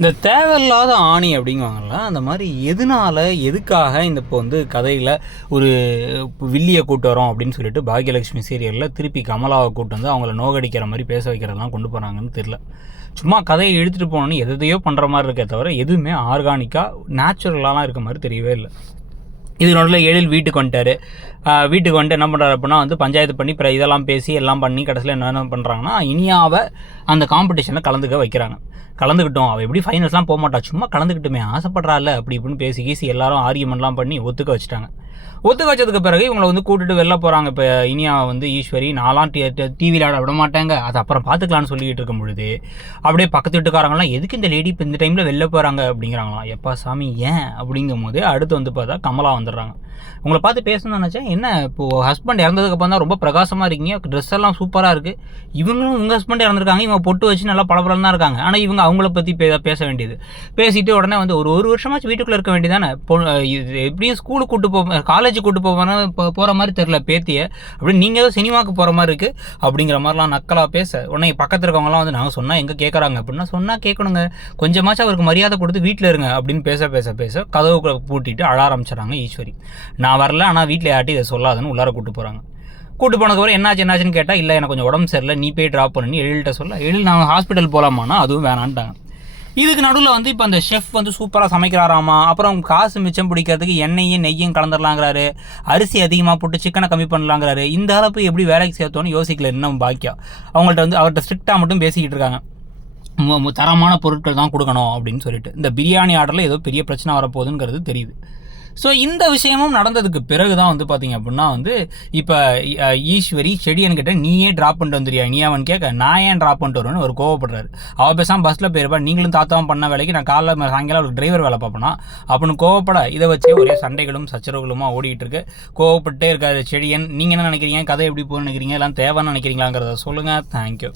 இந்த தேவையில்லாத ஆணி அப்படிங்குவாங்கல்ல, அந்த மாதிரி எதுக்காக இந்த இப்போ வந்து கதையில் ஒரு வில்லியை கூட்டு வரோம் அப்படின்னு சொல்லிட்டு பாக்யலட்சுமி சீரியலில் திருப்பி கமலாவை கூட்டு வந்து அவங்கள நோகடிக்கிற மாதிரி பேச வைக்கிறதெல்லாம் கொண்டு போகிறாங்கன்னு தெரில. சும்மா கதையை எடுத்துகிட்டு போனோன்னு எதையோ பண்ணுற மாதிரி இருக்கே தவிர எதுவுமே ஆர்கானிக்காக நேச்சுரலாலாம் இருக்க மாதிரி தெரியவே இல்லை. இது நடுவில் எழில் வீட்டுக்கு வந்துட்டார். வீட்டுக்கு வந்துட்டு என்ன பண்ணுறாரு அப்படின்னா வந்து பஞ்சாயத்து பண்ணி இதெல்லாம் பேசி எல்லாம் பண்ணி கடைசியில் என்ன பண்ணுறாங்கன்னா இனியாவை அந்த காம்படிஷனில் கலந்துக்க வைக்கிறாங்க. கலந்துக்கிட்டோம், அவள் எப்படி ஃபைனல்ஸ்லாம் போக மாட்டா, சும்மா கலந்துக்கிட்டுமே ஆசைப்படுறாள் அப்படி இப்படின்னு பேசி எல்லாரும் ஆர்கியூமெண்ட்லாம் பண்ணி ஒத்துக்க வச்சுட்டாங்க. ஒத்துக்க வச்சதுக்கு பிறகு இவங்களை வந்து கூட்டிட்டு வெளில போகிறாங்க. இப்போ இனியா வந்து ஈஸ்வரி நான்லாம் டிவியில் ஆட விட மாட்டாங்க, அது அப்புறம் பார்த்துக்கலான்னு சொல்லிக்கிட்டு இருக்கும் பொழுது அப்படியே பக்கத்து வீட்டுக்காரங்களாம் எதுக்கு இந்த லேடி இப்போ இந்த டைமில் வெளில போகிறாங்க அப்படிங்கிறாங்களாம். எப்பா சாமி ஏன் அப்படிங்கும் போது அடுத்து வந்து பார்த்தா கமலா வந்துடுறாங்க. உங்களை பார்த்து பேசணும்னு நினச்சேன், என்ன இப்போது ஹஸ்பண்ட் இறந்ததுக்கப்புறம் தான் ரொம்ப பிரகாசமாக இருக்கீங்க, ட்ரெஸ் எல்லாம் சூப்பராக இருக்குது, இவங்களும் உங்கள் ஹஸ்பண்ட் இறந்துருக்காங்க, இவங்க பொட்டு வச்சு நல்லா பளபளன்னு தான் இருக்காங்க, ஆனால் இவங்க அவங்கள பற்றி பேச வேண்டியது. பேசிட்டு உடனே வந்து ஒரு வருஷமாச்சு வீட்டுக்குள்ளே இருக்க வேண்டியதானே, எப்படியும் ஸ்கூலுக்கு கூட்டு காலேஜுக்கு கூட்டு போகிற மாதிரி தெரில பேத்தியை, அப்படின்னு நீங்கள் ஏதோ சினிமாவுக்கு போகிற மாதிரி இருக்குது அப்படிங்கிற மாதிரிலாம் நக்கலாக பேச உடனே பக்கத்தில் இருக்கவங்களாம் வந்து நாங்கள் சொன்னால் எங்கே கேட்குறாங்க அப்படின்னா, சொன்னால் கேட்கணுங்க, கொஞ்சமாச்சும் அவருக்கு மரியாதை கொடுத்து வீட்டில் இருங்க அப்படின்னு பேச கதவுக்குள்ளே பூட்டிட்டு அழ ஆரம்பிச்சிடறாங்க ஈஸ்வரி. நான் வரல, ஆனால் வீட்டில் யார்ட்டி இதை சொல்லாதுன்னு உள்ளார கூட்டு போகிறாங்க. கூட்டு போனதுக்கப்புறம் என்னாச்சுன்னு கேட்டால், இல்லை எனக்கு கொஞ்சம் உடம்பு சரியில்லை, நீ போய் ட்ராப் பண்ணி எழில்கிட்ட சொல்ல, எழில் நான் ஹாஸ்பிட்டல் போகலாமான்னா அதுவும் வேணான்ட்டாங்க. இதுக்கு நடுவில் வந்து இப்போ அந்த ஷெஃப் வந்து சூப்பராக சமைக்கிறாராமா, அப்புறம் காசு மிச்சம் பிடிக்கிறதுக்கு எண்ணெயும் நெய்யும் கலந்துடலாங்கிறாரு, அரிசி அதிகமாக போட்டு சிக்கனை கம்மி பண்ணலாங்கிறாரு. இந்த அளவுக்கு எப்படி வேலைக்கு சேர்த்தோன்னு யோசிக்கல இன்னும் பாக்கியா. அவங்கள்ட்ட வந்து அவர்கிட்ட ஸ்ட்ரிக்டாக மட்டும் பேசிக்கிட்டு இருக்காங்க, தரமான பொருட்கள் தான் கொடுக்கணும் அப்படின்னு சொல்லிட்டு. இந்த பிரியாணி ஆர்டரில் ஏதோ பெரிய பிரச்சனை வரப்போகுதுங்கிறது தெரியுது. ஸோ இந்த விஷயமும் நடந்ததுக்கு பிறகு தான் வந்து பார்த்திங்க அப்படின்னா வந்து இப்போ ஈஸ்வரி செடியன்கிட்ட நீயே ட்ராப் பண்ணிட்டு வந்துடுறியா, நீ அவன் கேட்க நான் ஏன் ட்ராப் பண்ணிட்டு வருவேன்னு ஒரு கோவப்படுறாரு. அவள் பேசாமல் பஸ்ஸில் போயிருப்பா, நீங்களும் தாத்தாவும் பண்ண வேலைக்கு நான் காலைல சாயங்காலம் ஒரு டிரைவர் வேலை பார்ப்பேனா அப்படின்னு கோவப்பட இதை வச்சே ஒரே சண்டைகளும் சச்சரவுகளுமா ஓடிட்டு இருக்கு. கோவப்பட்டே இருக்காரு செடியன். நீங்கள் என்ன நினைக்கிறீங்க, கதை எப்படி போகணும்னு நினைக்கிறீங்க, எல்லாம் தேவைன்னு நினைக்கிறீங்களாங்கிறத சொல்லுங்கள். தேங்க்யூ.